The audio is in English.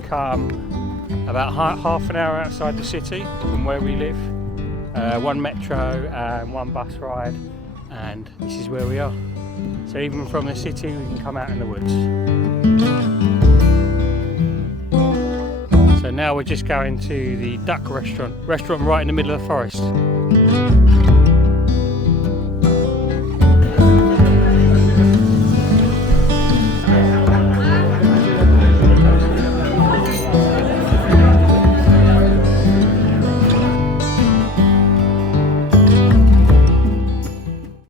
we come about half an hour outside the city from where we live. One metro and one bus ride, and this is where we are. So even from the city we can come out in the woods. So now we're just going to the duck restaurant right in the middle of the forest.